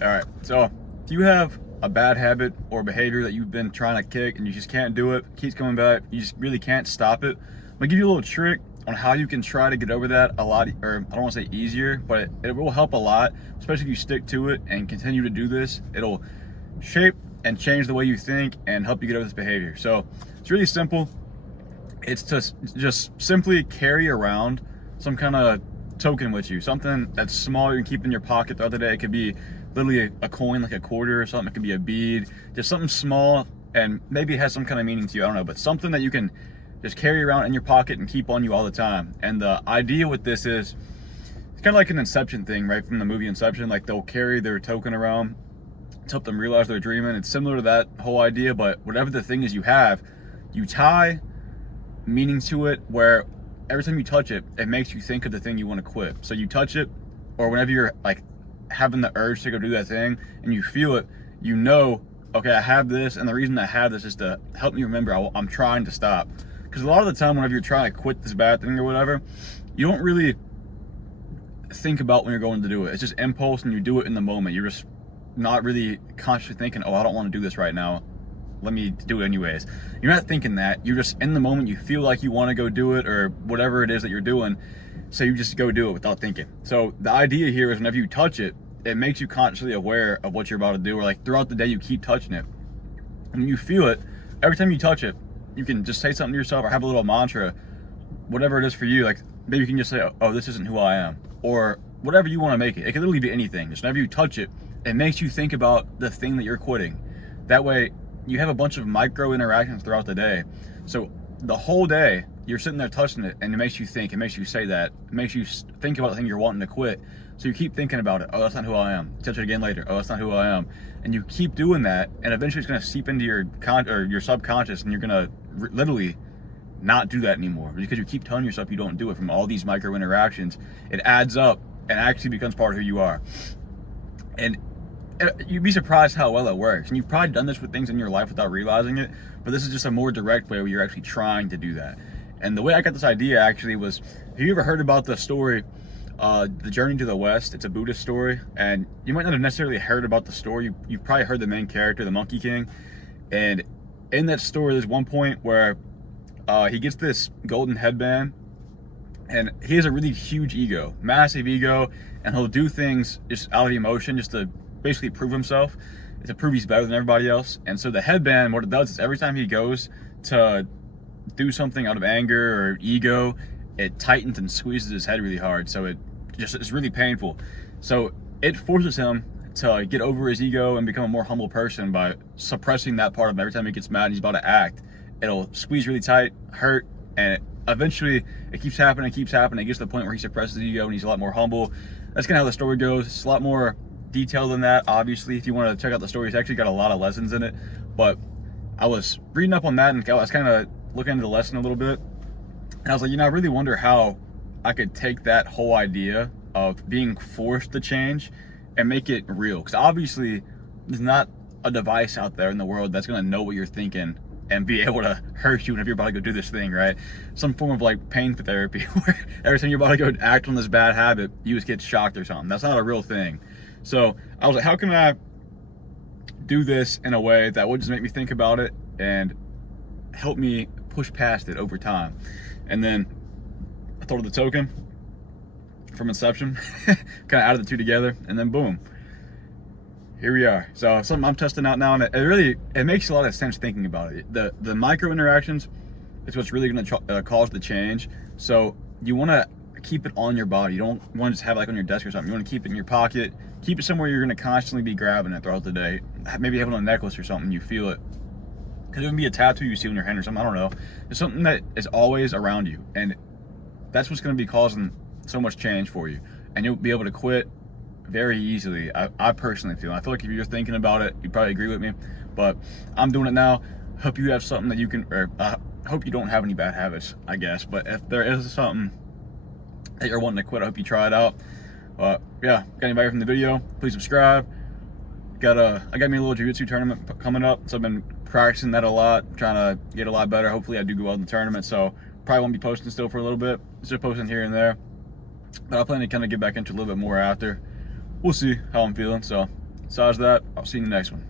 All right, so if you have a bad habit or behavior that you've been trying to kick and you just can't do it, keeps coming back, you just really can't stop it, I'm gonna give you a little trick on how you can try to get over that a lot, or I don't want to say easier, but it will help a lot, especially if you stick to it and continue to do this. It'll shape and change the way you think and help you get over this behavior. So it's really simple. It's just simply carry around some kind of token with you, something that's small you can keep in your pocket throughout the day. It could be literally a coin, like a quarter or something. It could be a bead, just something small, and maybe it has some kind of meaning to you, I don't know, but something that you can just carry around in your pocket and keep on you all the time. And the idea with this is, it's kind of like an Inception thing, right, from the movie Inception. Like, they'll carry their token around to help them realize they're dreaming. It's similar to that whole idea, but whatever the thing is you have, you tie meaning to it, where every time you touch it, it makes you think of the thing you want to quit. So you touch it, or whenever you're like having the urge to go do that thing and you feel it, you know, okay, I have this, and the reason I have this is to help me remember I'm trying to stop. Because a lot of the time, whenever you're trying to quit this bad thing or whatever, you don't really think about when you're going to do it. It's just impulse, and you do it in the moment. You're just not really consciously thinking, oh, I don't want to do this right now, let me do it anyways. You're not thinking that. You're just in the moment. You feel like you want to go do it, or whatever it is that you're doing, so you just go do it without thinking. So the idea here is, whenever you touch it, it makes you consciously aware of what you're about to do, or like throughout the day you keep touching it, and when you feel it, every time you touch it, you can just say something to yourself or have a little mantra, whatever it is for you. Like, maybe you can just say, oh, this isn't who I am, or whatever you want to make it. It can literally be anything. Just whenever you touch it, it makes you think about the thing that you're quitting. That way you have a bunch of micro interactions throughout the day. So the whole day you're sitting there touching it, and it makes you think, it makes you say that, it makes you think about the thing you're wanting to quit. So you keep thinking about it. Oh, that's not who I am. Touch it again later. Oh, that's not who I am. And you keep doing that, and eventually it's going to seep into your your subconscious, and you're going to literally not do that anymore, because you keep telling yourself you don't do it. From all these micro interactions, it adds up and actually becomes part of who you are. And you'd be surprised how well it works. And you've probably done this with things in your life without realizing it, but this is just a more direct way where you're actually trying to do that. And the way I got this idea actually was, have you ever heard about the story, The Journey to the West? It's a Buddhist story, and you might not have necessarily heard about the story. You've probably heard the main character, the Monkey King. And in that story, there's one point where he gets this golden headband, and he has a really huge ego, massive ego, and he'll do things just out of emotion, just to basically prove himself, to prove he's better than everybody else. And so the headband, what it does is, every time he goes to do something out of anger or ego, it tightens and squeezes his head really hard. So it's really painful. So it forces him to get over his ego and become a more humble person by suppressing that part of him. Every time he gets mad and he's about to act, it'll squeeze really tight, hurt, and eventually it keeps happening. It gets to the point where he suppresses his ego and he's a lot more humble. That's kind of how the story goes. It's a lot more detailed than that, obviously. If you want to check out the story, it's actually got a lot of lessons in it. But I was reading up on that, and I was kind of looking into the lesson a little bit, and I was like, I really wonder how I could take that whole idea of being forced to change and make it real. Because obviously there's not a device out there in the world that's going to know what you're thinking and be able to hurt you whenever you're about to go do this thing, right? Some form of like pain therapy, where every time you're about to go act on this bad habit, you just get shocked or something. That's not a real thing. So I was like, how can I do this in a way that would just make me think about it and help me push past it over time? And then I thought of the token from Inception, kind of added the two together, and then boom, here we are. So something I'm testing out now, and it makes a lot of sense thinking about it. The micro interactions is what's really going to cause the change. So you want to keep it on your body. You don't want to just have it like on your desk or something. You want to keep it in your pocket. Keep it somewhere you're going to constantly be grabbing it throughout the day. Maybe have it on a necklace or something. You feel it. Could even be a tattoo you see on your hand or something. I don't know. It's something that is always around you, and that's what's going to be causing so much change for you. And you'll be able to quit very easily. I personally feel. I feel like if you're thinking about it, you probably agree with me. But I'm doing it now. Hope you have something that you can. Or hope you don't have any bad habits, I guess. But if there is something that you're wanting to quit, I hope you try it out. Yeah, got anybody from the video, please subscribe. I got me a little jiu-jitsu tournament coming up, so I've been practicing that a lot, trying to get a lot better. Hopefully I do go well in the tournament, so probably won't be posting still for a little bit. Just posting here and there, but I plan to kind of get back into a little bit more after. We'll see how I'm feeling. So Besides that, I'll see you in the next one.